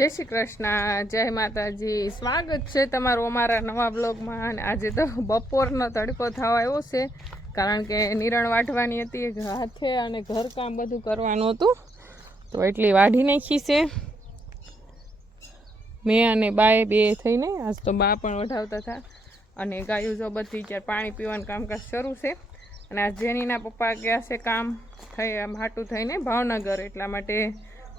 જય શ્રી કૃષ્ણ. જય માતાજી. સ્વાગત છે તમારું અમારા નવા બ્લોગમાં. અને આજે તો બપોરનો તડકો થવા આવ્યો છે, કારણ કે નિરણ વાઢવાની હતી હાથે અને ઘરકામ બધું કરવાનું હતું. તો એટલી વાઢી નાખી છે. મેં અને બાએ બે થઈને, આજ તો બા પણ વઢાવતા હતા. અને ગાયું જો બધી ત્યારે પાણી પીવાનું કામકાજ શરૂ છે. અને આજ જેનીના પપ્પા ગયા છે કામ થઈ હાટું થઈને ભાવનગર, એટલા માટે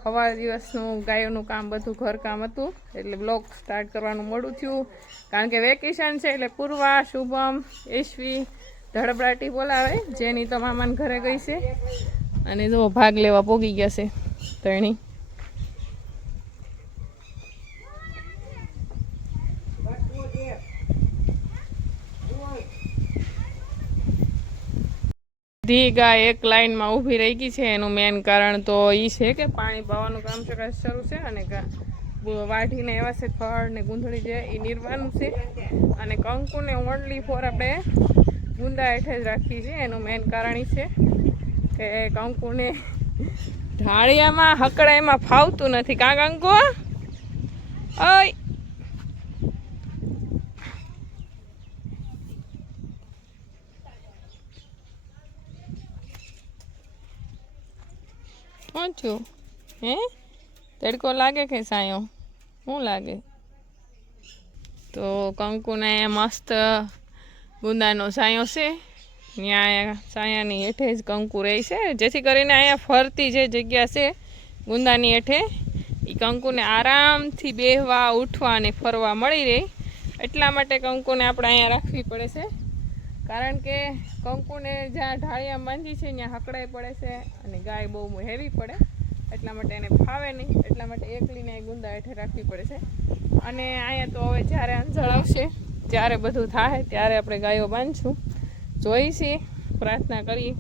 સવાર દિવસનું ગાયોનું કામ, બધું ઘરકામ હતું. એટલે બ્લોગ સ્ટાર્ટ કરવાનું મોડું થયું. કારણ કે વેકેશન છે, એટલે પૂર્વા, શુભમ, યશવી, ધડબડાટી બોલાવે, જેની તો મામાને ઘરે ગઈ છે. અને જો ભાગ લેવા પોગી ગયા છે તેણી ધી ગાય એક લાઇનમાં ઊભી રહી ગઈ છે. એનું મેન કારણ તો એ છે કે પાણી પાવાનું કામ શરૂ છે અને વાઢીને એવા છે ખડ ને ગુંધળી છે એ નિર્વાનું છે. અને કંકુને ઓનલી ફોર આપણે ગુંદા હેઠે જ રાખીએ છીએ એનું મેન કારણ એ છે કે કંકુને ઢાળિયામાં, હકડાઈમાં ફાવતું નથી. કાં કંકુ? ઓય! શું થયું હે? તડકો લાગે કે સાયો? શું લાગે? તો કંકુને મસ્ત ગુંદાનો સાયો છે. ત્યાં સાયાની હેઠે જ કંકુ રહે છે. જેથી કરીને અહીંયા ફરતી જે જગ્યા છે ગુંદાની હેઠે એ કંકુને આરામથી બેહવા, ઉઠવા અને ફરવા મળી રહે. એટલા માટે કંકુને આપણે અહીંયા રાખવી પડે છે. કારણ કે કંકુને જ્યાં ઢાળિયા માંજી છે, ત્યાં હકડાઈ પડે છે અને ગાય બહુ હેવી પડે. એટલા માટે એને ફાવે નહીં. એટલા માટે એકલીને ગુંદા હેઠે રાખવી પડે છે. અને અહીંયા તો હવે જ્યારે અંજળ આવશે ત્યારે બધું થાય, ત્યારે આપણે ગાયો બાંધશું. જોઈશી પ્રાર્થના કરી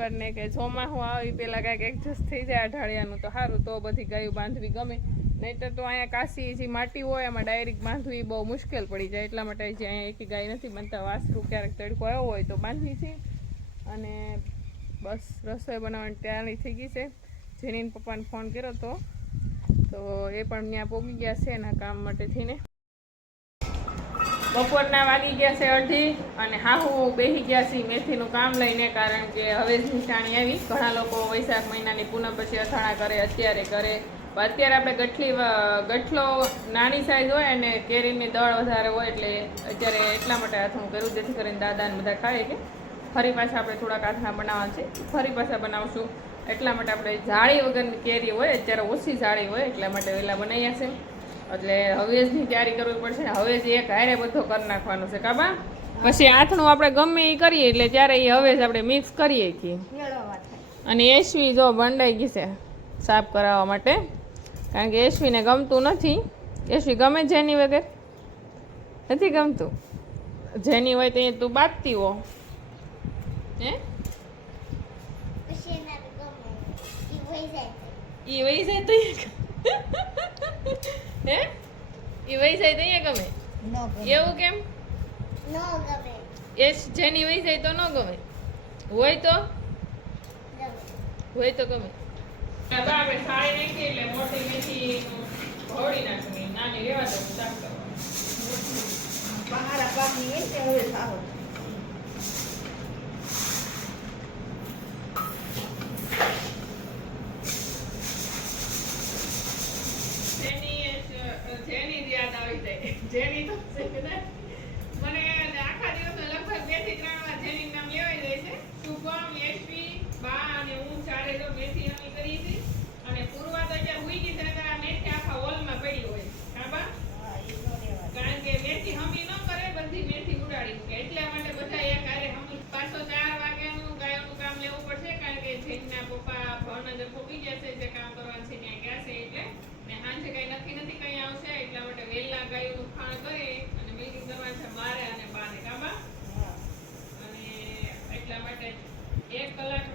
ઈશ્વરને કે ચોમાસું આવી પેલા કાંઈક એડજસ્ટ થઈ જાય આ તો સારું તો બધી ગાયું બાંધવી ગમે. નહીંતર તો અહીંયા કાશી જે માટી હોય, એમાં ડાયરેક્ટ બાંધવી બહુ મુશ્કેલ પડી જાય. એટલા માટે જે અહીંયા એકી ગાય નથી બનતા વાસરું ક્યારેક તડકો આવ્યો હોય તો બાંધવી છે. અને બસ રસોઈ બનાવવાની તૈયારી થઈ ગઈ છે. જેની પપ્પાને ફોન કર્યો હતો તો એ પણ ત્યાં પોગી ગયા છે એના કામ માટે થઈને. બપોરના વાગી ગયા છે અડધી અને હાહુ બેસી ગયા છે મેથીનું કામ લઈને કારણ કે હવે નિશાણી આવી. ઘણા લોકો વૈશાખ મહિનાની પૂનમ પછી અથાણા કરે, અત્યારે કરે. અત્યારે આપણે ગઠલી ગઠલો નાની સાઈઝ હોય અને કેરીની દળ વધારે હોય એટલે અત્યારે એટલા માટે આથણું કર્યું જેથી કરીને દાદાને બધા ખાય કે ફરી પાછા આપણે થોડાક આથણા બનાવવા છે. ફરી પાછા બનાવશું. એટલા માટે આપણે જાળી વગરની કેરી હોય, અત્યારે ઓછી જાળી હોય, એટલા માટે વહેલા બનાવ્યા છે. એટલે હવેજની તૈયારી કરવી પડશે ને હવેજ એક હારે બધો કરી નાખવાનો છે કાબા પછી આથણું આપણે ગમે એ કરીએ એટલે ત્યારે એ હવેજ આપણે મિક્સ કરીએ છીએ. અને એસવી જો બંડાઈ ગઈ છે સાફ કરાવવા માટે. કારણ કે એસવીને ગમતું નથી. એસવી ગમે જેની વગર? નથી ગમતું? જેની હોય તો તું બાંધતી હો. હે? ઈ વહી જાય તો. હે? ઈ વહી જાય તો અહીંયા ગમે. એવું કેમ? એ જેની વહી જાય તો ન ગમે. હોય તો? હોય તો ગમે. આપણે સારી નાખીએ એટલે મોટી મેથી ભોળી નાખવી નાની રેવા દો સાફ કરવા જેની અ, જેની જ યાદ આવી જાય જેની તો છે ને. મને આખા દિવસમાં લગભગ બેથી ત્રણ વાર જેની નામ લેવાઈ જાય છે શુભમ યશવી બા અને હું ચારે જો મેથી અમી કરી છે અને પૂર્વા તો અત્યારે હુઈ ગઈ છે નકર આ મેથી આખા હોલમાં પડી હોય કાબા કારણ કે મેથી હમી ન કરે બધી મેથી ઉડાડી મૂકે એટલા માટે બધા એક હારે હમી પાછો ચાર વાગ્યાનું ગાયોનું કામ લેવું પડશે કારણ કે જેમના પપ્પા ભાવનગર પહોંચી જશે જે કામ કરવાનું છે ત્યાં ગયા છે એટલે ને સાંજે કઈ નક્કી નથી કઈ આવશે એટલા માટે વહેલા ગાયોનું ખાણ કરે અને મિલ્કિંગ કરવાનું છે મારે અને બાને કાબા અને એટલા માટે એક કલાકનો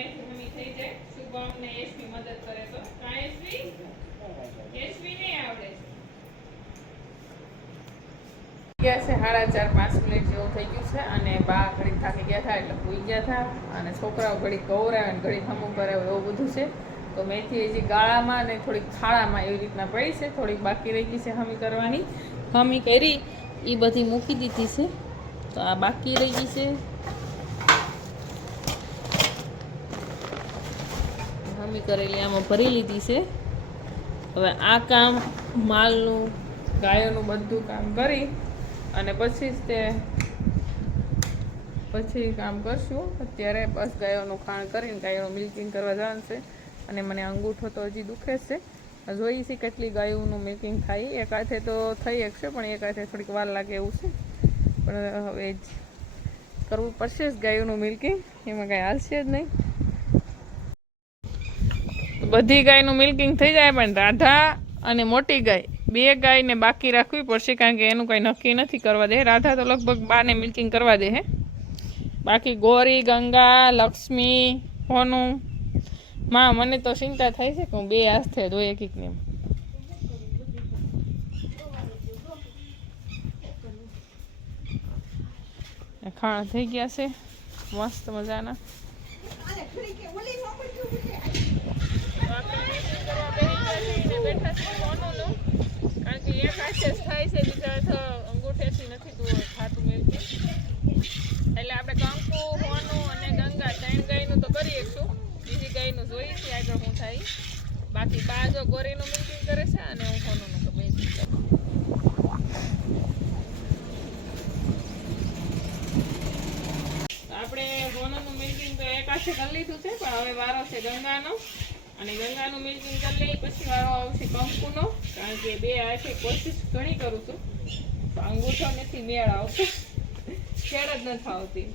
મેથી હમી થઈ જાય. શુભમ ને યશવી મદદ કરે તો. કાં યશવી? નહીં આવડે છે. ગયા છે સાડા ચાર, પાંચ મિનિટ જેવું થઈ ગયું છે અને બા ઘડી થાકી ગયા હતા એટલે ભૂઈ ગયા હતા અને છોકરાઓ ઘડી ગૌરાવે અને ઘડી હમું કરાવે એવું બધું છે. તો મેથી હજી ગાળામાં અને થોડીક થાળામાં એવી રીતના પડી છે. થોડીક બાકી રહી ગઈ છે હમી કરવાની. હમી કરી એ બધી મૂકી દીધી છે. તો આ બાકી રહી ગઈ છે. હમી કરેલી, આમાં ભરી લીધી છે. હવે આ કામ માલનું, ગાયોનું બધું કામ કરી અને પછી જ તે પછી કામ કરશું. અત્યારે બસ ગાયોનું ખાણ કરીને ગાયોનું મિલ્કિંગ કરવા જવાનું છે અને મને અંગૂઠો તો હજી દુખે છે. જોઈએ છે કેટલી ગાયોનું મિલ્કિંગ થાય. એક હાથે તો થઈ શકશે પણ એક હાથે થોડીક વાર લાગે એવું છે. પણ હવે જ કરવું પડશે જ ગાયોનું મિલ્કિંગ એમાં કાંઈ હાલશે જ નહીં. બધી ગાયનું મિલ્કિંગ થઈ જાય, પણ રાધા અને મોટી ગાય, બે ગાયને બાકી રાખવી પડશે, કારણ કે એનું કંઈ નક્કી નથી કરવા દે. રાધા તો લગભગ બાને મિલ્કિંગ કરવા દે, હે? બાકી ગોરી, ગંગા, લક્ષ્મી હોનું માં, મને તો ચિંતા થાય છે કે હું બે હાથે જોઈએ એક એકને ખાણ થઈ ગયા છે. મસ્ત મજાના કારણ કે એક હાથે જ થાય છે, બીજા હાથ અંગૂઠેથી નથી તું ખાતું મેળવું એટલે આપણે કંકુ, હોનું અને ગંગા ત્રણ ગાયનું તો કરી શકશું બીજી ગાયનું જોઈએ છે આગળ હું થાય. બાકી બા જો ગોરીનું મિલ્કિંગ કરે છે અને હું હોનું તો બે આપણે હોનનું મિલ્કિંગ તો એક કરી લીધું છે, પણ હવે વારો છે ગંગાનો. અને ગંગાનું મિલ્કિંગ કરી લઈ પછી વારો આવશે કંકુનો. કારણ કે બે હાથે કોશિશ ઘણી કરું છું. તો અંગૂઠો નથી મેળ આવતો ખેડ જ નથી આવતી.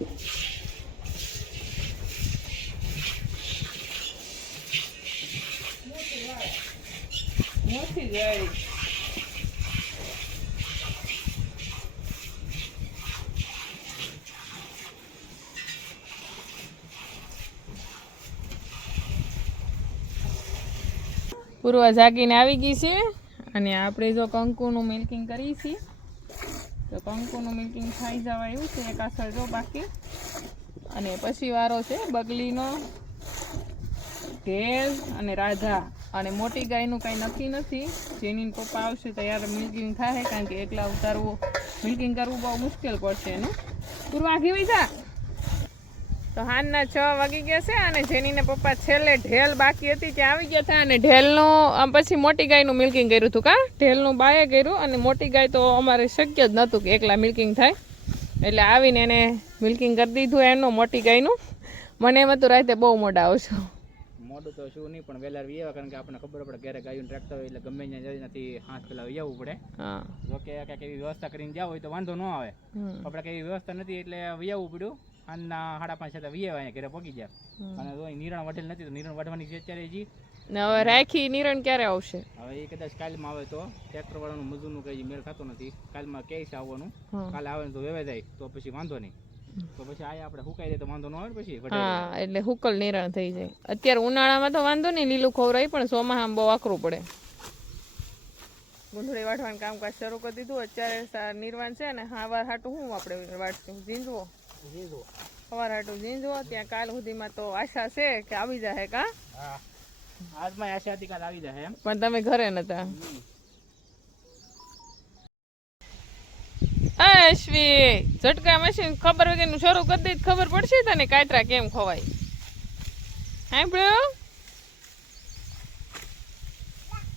નથી જાય પૂર્વ જાગીને આવી ગઈ છે. અને આપણે જો કંકુનું મિલ્કિંગ કરીએ છીએ, તો કંકુનું મિલ્કિંગ થઈ જવા એવું છે, એક આસળ જો બાકી. અને પછી વારો છે બગલીનો. ઢેલ અને રાધા. અને મોટી ગાયનું કાંઈ નક્કી નથી. જેની પપ્પા આવશે ત્યારે મિલ્કિંગ થાય, કારણ કે એકલા ઉતારવું મિલ્કિંગ કરવું બહુ મુશ્કેલ પડશે એનું પૂર્વા ઘીવી જા. તો હાલના છ વાગી ગયા છે અને જેનીને પપ્પા છેલ્લે ઢેલ બાકી હતી ત્યાં આવી ગયા હતા અને ઢેલનું પછી મોટી ગાયનું મિલ્કિંગ કર્યું હતું કા? ઢેલનું બાએ કર્યું અને મોટી ગાય તો અમારે શક્ય જ નહોતું કે એકલા મિલ્કિંગ થાય. એટલે આવીને એને મિલ્કિંગ કરી દીધું એનું મોટી ગાયનું. મને એમ હતું રાતે બહુ મોડા આવશો. મોડું તો શું નહીં પણ વહેલા આવી કારણ કે આપણને ખબર પડે ઘરે ગાયું રાખતા હોય એટલે ગમે ત્યાં નથી હાથ પેલા જવું પડે. જોકે જો કે કંઈક એવી વ્યવસ્થા કરીને જાવ હોય તો વાંધો ન આવે. આપણે કઈ વ્યવસ્થા નથી એટલે આવવું પડ્યું. આના સાડા પાંચ છતાં વીએ અહીંયા ઘરે પગી ગયા. હમ. અને તો નિરણ વઢેલ નથી તો નિરણ વઢવાની છે અત્યારે હજી ને હવે રાખી નિરણ ક્યારે આવશે? હવે એ કદાચ કાલમાં આવે તો ટ્રેક્ટર વાળાનું મજૂરનું કઈ મેળ ખાતો નથી. કાલમાં કે છે આવવાનું? હા. કાલે આવે તો વેવે જાય તો પછી વાંધો નહીં. તો પછી આયા આપણે હુકાઈ દે તો વાંધો ન આવે પછી હા એટલે હુકલ નિરણ થઈ જાય. અત્યારે ઉનાળામાં તો વાંધો નહીં લીલું ખવરાય પણ ચોમાસામાં બહુ આકરું પડે. ગુંધળી વાટવાનું કામકાજ શરૂ કરી દીધું. અત્યારે નિર્વાણ છે ને હાવાર હાટું હું આપણે વાટશું? ઝીંઝવો? સવાર હાટું ઝીંઝવો ત્યાં કાલ સુધીમાં તો આશા છે કે આવી જાય કા? આજમાં આશા હતી કાલ આવી જાય એમ. પણ તમે ઘરે નતા. અશ્વી ઝટકા મશીન ખબર વગરનું શરૂ કરી દઈ ખબર પડશે તને કાતરા કેમ ખવાય? સાંભળ્યો